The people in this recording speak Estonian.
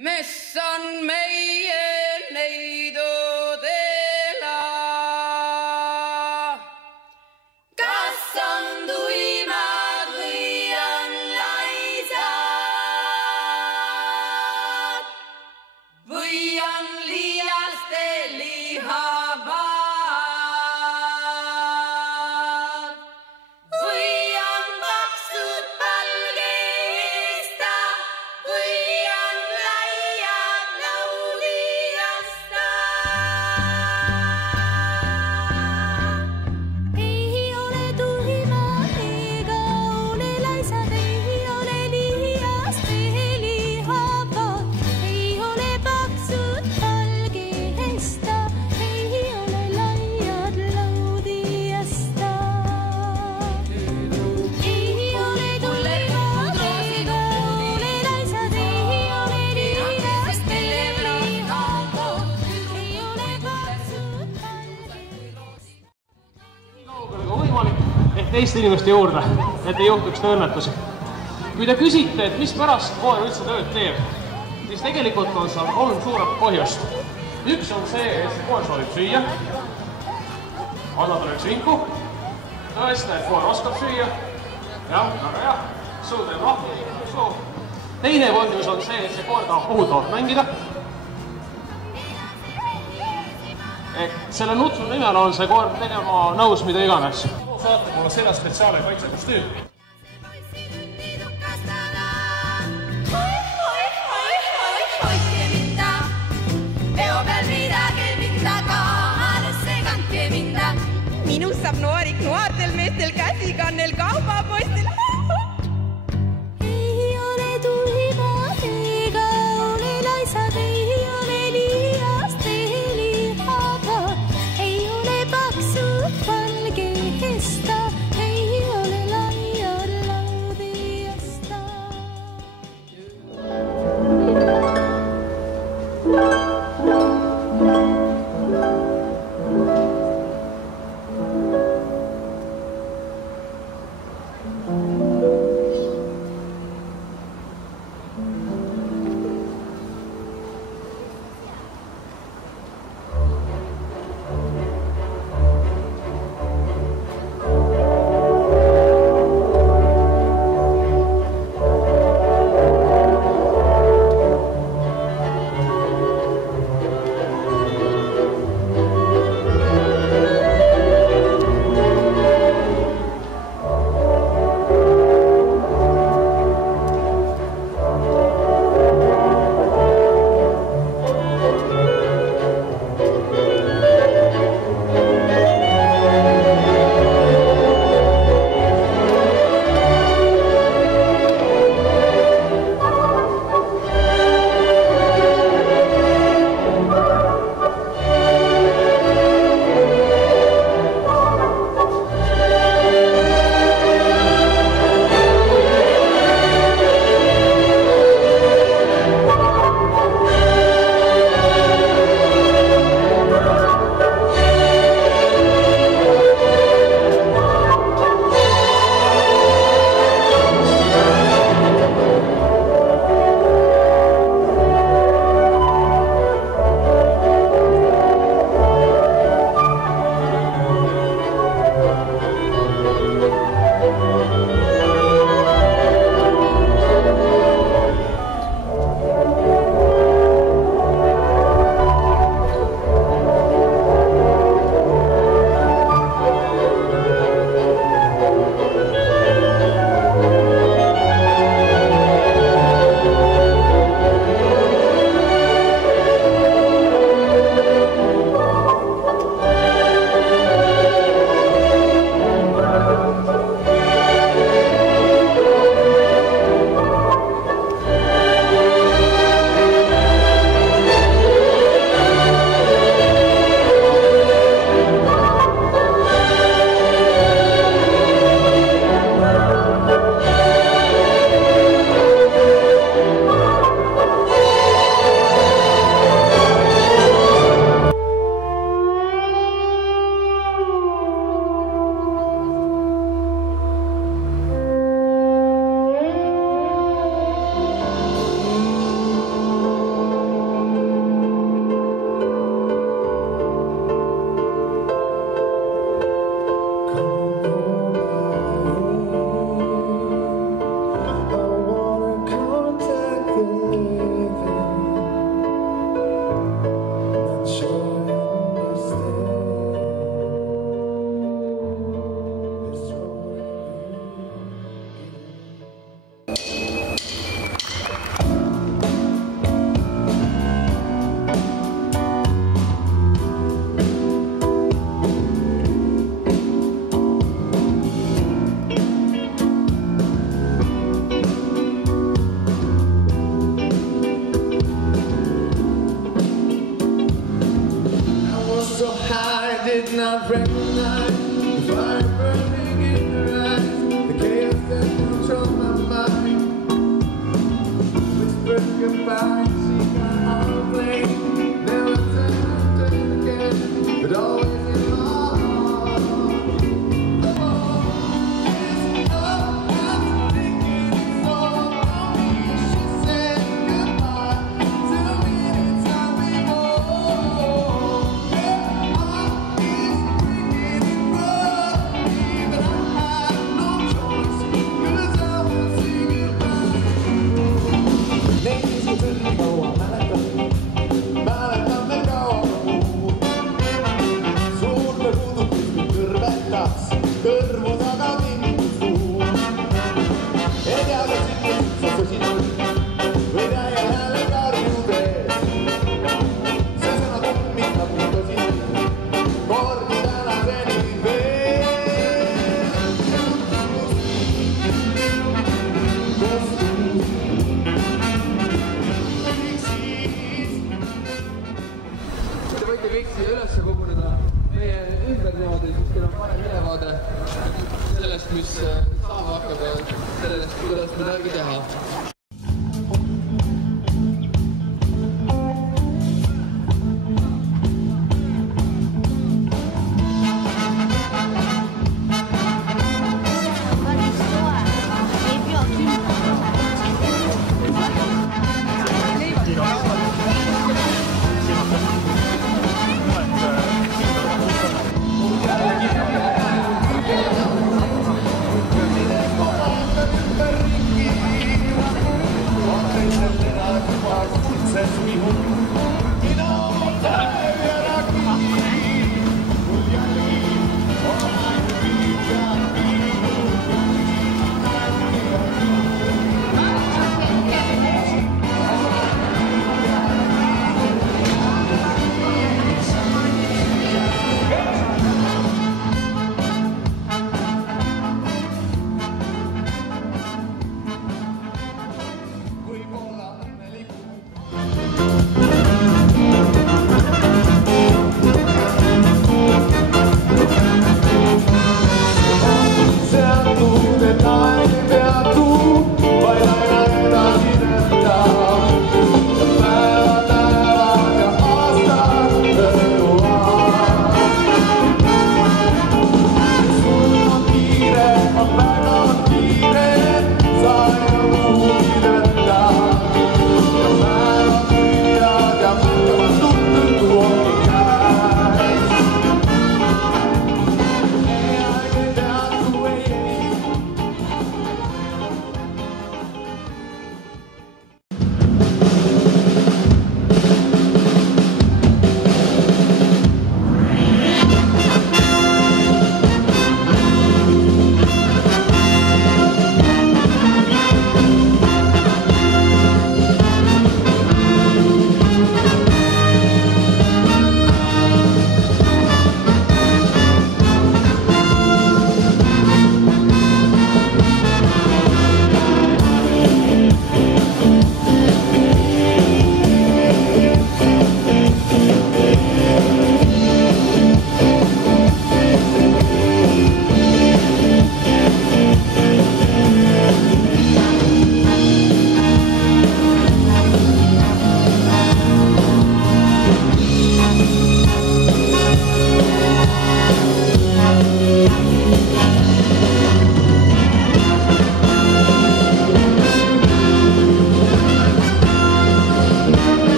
Mis on meie neidud ela? Kas on tuimad või on laisad? Või on liiaste lihavad? Või on paksud palgeista? Või on laiad laudijasta? Ei ole tuimad ega ole laisad, ei ole liiast lihavad, ei ole paksud palgeista, ei ole laiad laudijasta. Ei ole tuimad ega ole laisad, ei ole liiast lihavad, ei ole paksud palgeista. Nii kaugele kui võimalik, ehk teiste inimeste juurde, et ei juhtuks seda õnnetusi. Kui te küsite, et mis pärast koer üldse tööd teeb, siis tegelikult on seal 3 suuremat põhjust. Üks on see, et see koer soovib süüa, anna talle üks vinku, tõesta, et koer oskab süüa, jah, väga hea, suu teeb lahti, suu. Teine põhjus on see, et see koer tahab kohutavalt mängida. Selle nutsu nimel on see koer tegema nõus mida iganes. Saate mulle seljas spetsiaalne kaitsekostüüm. Hoidke minda, peo peal midagi minda, kaanesse kandke minda. Minust saab noorik noortel meestel käsikannel kaubapostil. Ei ole tuimad ega ole laisad, ei ole liiast lihavad, ei ole paksud palgeista, ei ole laiad laudijasta. Bye.